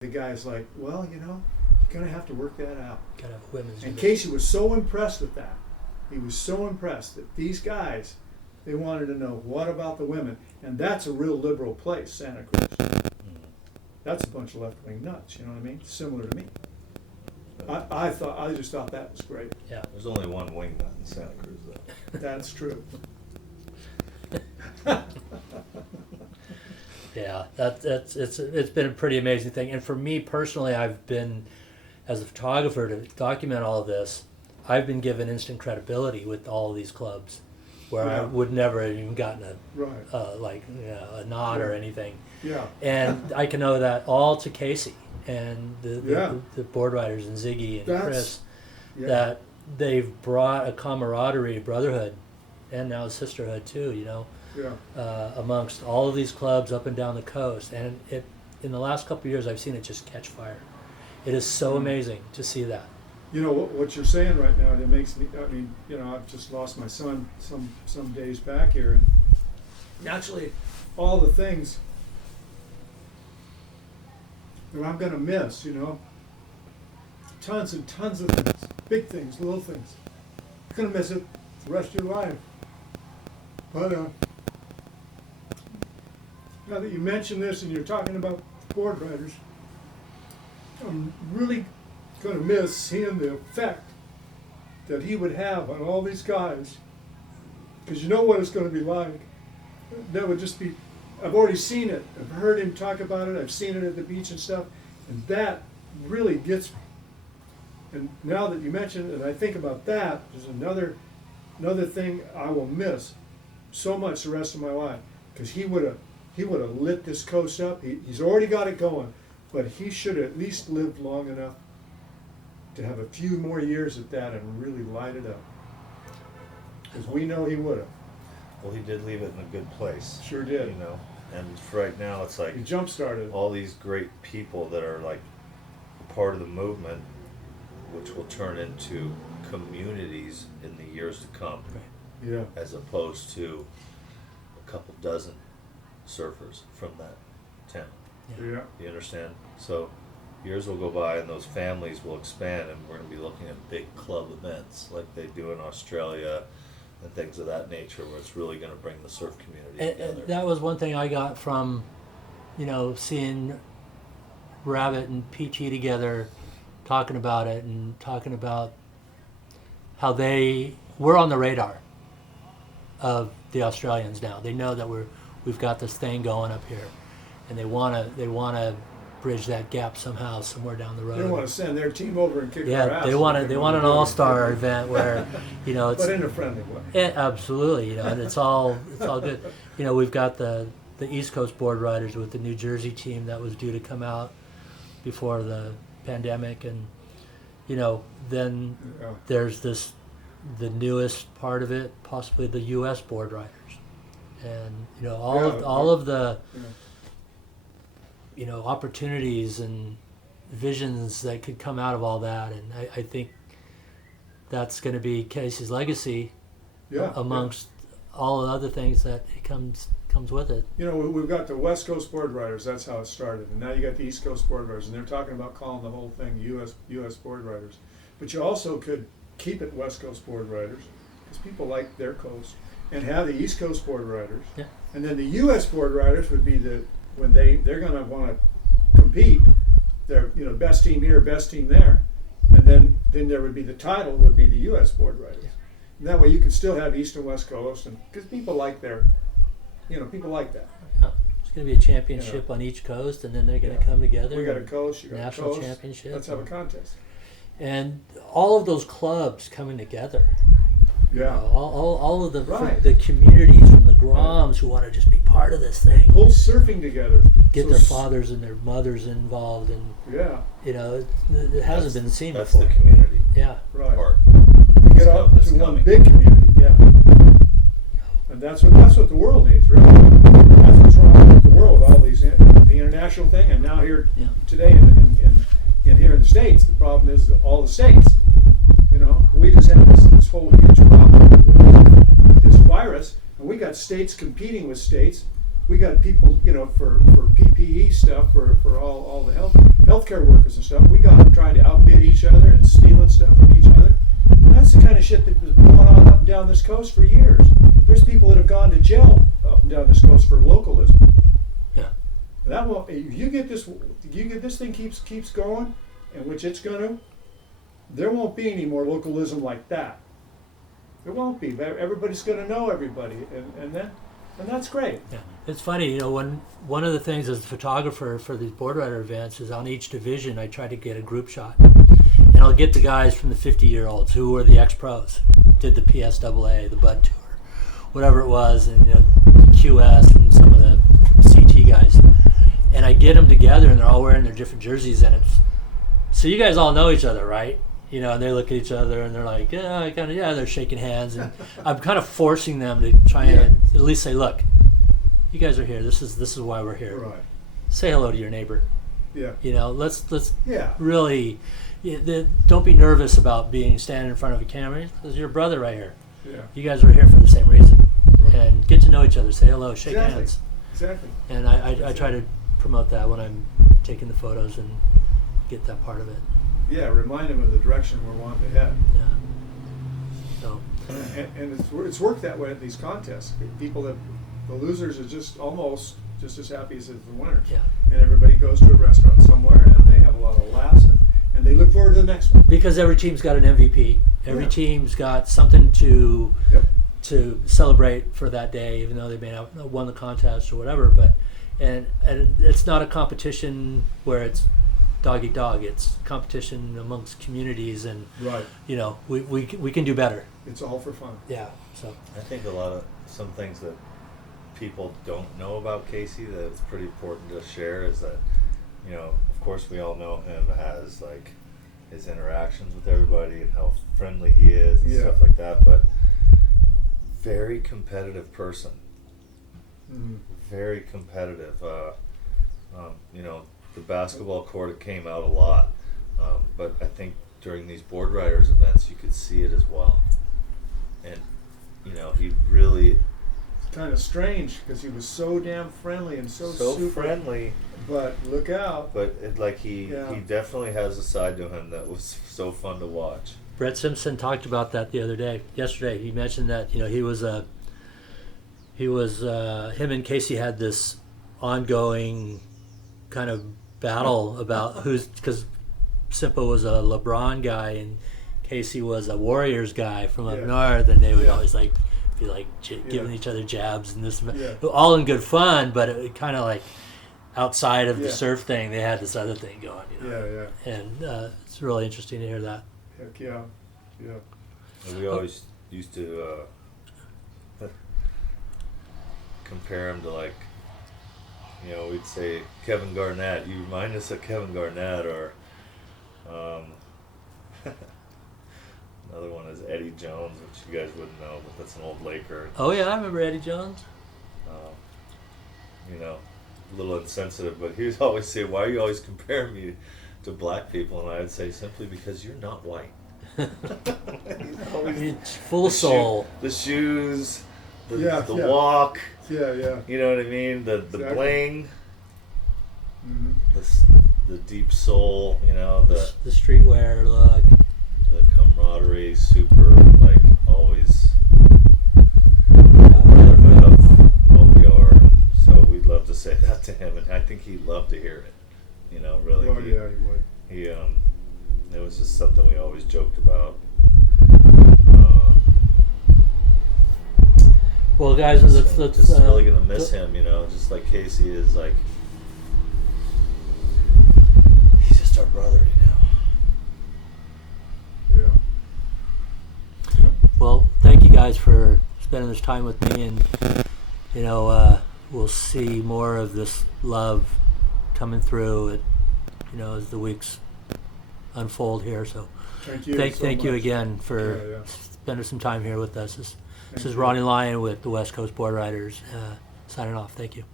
the guy's like, well, you're going to have to work that out. Gotta have women's. And Casey was so impressed with that. He was so impressed that these guys, they wanted to know, what about the women? And that's a real liberal place, Santa Cruz. That's a bunch of left-wing nuts, you know what I mean? Similar to me. I just thought that was great. Yeah. There's only one wing nut in Santa Cruz, though. That's true. Yeah, it's been a pretty amazing thing. And for me personally, I've been, as a photographer, to document all of this, I've been given instant credibility with all of these clubs, where I would never have even gotten a nod or anything. Yeah. And I can owe that all to Casey and the board riders and Ziggy and Chris, that they've brought a camaraderie, a brotherhood, and now a sisterhood too, amongst all of these clubs up and down the coast. And in the last couple of years, I've seen it just catch fire. It is so amazing to see that. You know what you're saying right now, and it makes me, I've just lost my son some days back here, and actually all the things that I'm going to miss, tons and tons of things, big things, little things. You're going to miss it the rest of your life. But now that you mention this and you're talking about board riders, I'm really going to miss seeing the effect that he would have on all these guys, because you know what it's going to be like. That would just be, I've already seen it, I've heard him talk about it, I've seen it at the beach and stuff, and that really gets me. And now that you mention it and I think about that, there's another thing I will miss so much the rest of my life, because he would have lit this coast up. He's already got it going, but he should have at least lived long enough to have a few more years at that and really light it up. Because we know he would have. Well, he did leave it in a good place. Sure did. And right now it's like he jump-started all these great people that are like part of the movement, which will turn into communities in the years to come. Yeah. As opposed to a couple dozen surfers from that town. Yeah. You understand? So years will go by and those families will expand, and we're going to be looking at big club events like they do in Australia and things of that nature, where it's really going to bring the surf community together. That was one thing I got from, seeing Rabbit and PT together, talking about it and talking about how we're on the radar of the Australians now. They know that we've got this thing going up here, and they want to bridge that gap somehow, somewhere down the road. They want to send their team over and kick our ass. They want an all-star event where, it's, but in a friendly way. Absolutely, and it's all good. We've got the East Coast board riders with the New Jersey team that was due to come out before the pandemic, and then there's the newest part of it, possibly the U.S. board riders, and all of the opportunities and visions that could come out of all that, and I think that's going to be Casey's legacy, amongst all the other things that comes with it. We've got the West Coast board riders. That's how it started, and now you got the East Coast board riders, and they're talking about calling the whole thing U.S. board riders. But you also could keep it West Coast board riders, because people like their coast, and have the East Coast board riders, and then the U.S. board riders would be when they're going to want to compete, they're best team here, best team there, and then there would be the title would be the U.S. board riders. And that way you can still have East and West Coast, and because people like people like that. Yeah. It's going to be a championship on each coast, and then they're going to come together. We got a coast, you got national a coast. Championship. Let's have a contest. And all of those clubs coming together. Yeah. All of the communities from the Groms who want to just be part of this thing. Pull surfing together. Get their fathers and their mothers involved, and it hasn't been seen that's before. That's the community. Yeah. Right. Part. You get out to one big community. Yeah. And that's what the world needs, really. That's what's wrong with the world. All these the international thing, and now here today in here in the States, the problem is all the states. We just have this whole huge problem with this virus, and we got states competing with states. We got people, for PPE stuff, for all the health, healthcare workers and stuff, we got them trying to outbid each other and stealing stuff from each other. And that's the kind of shit that was going on up and down this coast for years. There's people that have gone to jail up and down this coast for localism. Yeah. And that won't. If you get this thing keeps going, and which it's gonna, there won't be any more localism like that. There won't be. Everybody's gonna know everybody, and that's great. Yeah, it's funny, you know, one of the things as a photographer for these board rider events is on each division I try to get a group shot. And I'll get the guys from the 50-year-olds who were the ex-pros, did the PSAA, the Bud Tour, whatever it was, and you know, QS and some of the CT guys. And I get them together and they're all wearing their different jerseys, and it's, so you guys all know each other, right? You know, and they look at each other and they're like, yeah, kind of, yeah, they're shaking hands. And I'm kind of forcing them to try and at least say, look, you guys are here. This is why we're here. Right. Say hello to your neighbor. Yeah. You know, let's Yeah. really, don't be nervous about standing in front of a camera. This is your brother right here. Yeah. You guys are here for the same reason. And get to know each other. Say hello, shake Exactly. hands. Exactly. And I try to promote that when I'm taking the photos and get that part of it. Yeah. Remind them of the direction we're wanting to head. Yeah. So. And it's worked that way at these contests. The losers are just almost just as happy as the winners. Yeah. And everybody goes to a restaurant somewhere and they have a lot of laughs and they look forward to the next one. Because every team's got an MVP. Every Yeah. team's got something to Yep. to celebrate for that day, even though they may not have won the contest or whatever. But and it's not a competition where it's dog eat dog. It's competition amongst communities, and Right. you know we can do better. It's all for fun. Yeah. So I think some things that people don't know about Casey that it's pretty important to share is that, you know, of course we all know him as like his interactions with everybody and how friendly he is and Yeah. stuff like that, but very competitive person. Mm-hmm. Very competitive. You know, the basketball court, it came out a lot, but I think during these board riders events you could see it as well. And you know, he really Kind of strange because he was so damn friendly and so super friendly, But look out. but he Yeah. definitely has a side to him that was so fun to watch. Brett Simpson talked about that yesterday. He mentioned that, you know, him and Casey had this ongoing kind of battle about because Simpa was a LeBron guy and Casey was a Warriors guy from up Yeah. north, and they would Yeah. always like be like giving Yeah. each other jabs and this, Yeah. all in good fun, but it kind of like outside of the Yeah. surf thing, they had this other thing going, you know? Yeah, yeah. And it's really interesting to hear that. Heck yeah. Yeah. And we always used to compare him to, like, you know, we'd say Kevin Garnett. You remind us of Kevin Garnett, or another one is Eddie Jones, which you guys wouldn't know, but that's an old Laker. Oh yeah, I remember Eddie Jones. You know, a little insensitive, but he would always say, "Why are you always comparing me to black people?" And I'd say, simply because you're not white. He's always It's full soul. The shoes, the Yeah. walk. Yeah, yeah. You know what I mean? The Exactly. bling, Mm-hmm. the deep soul. You know, the streetwear look. camaraderie, super, like, always brotherhood of what we are. So we'd love to say that to him, and I think he'd love to hear it. You know, really. Oh, yeah, you would. He it was just something we always joked about. Well, guys, let's just really gonna miss him, you know, just like Casey is, like, he's just our brother, you know. Yeah. Well, thank you guys for spending this time with me, and you know, we'll see more of this love coming through, you know, as the weeks unfold here. So, Thank you. thank you much. again for Yeah. spending some time here with us. This Thank is you. Ronnie Lyon with the West Coast Board Riders, signing off. Thank you.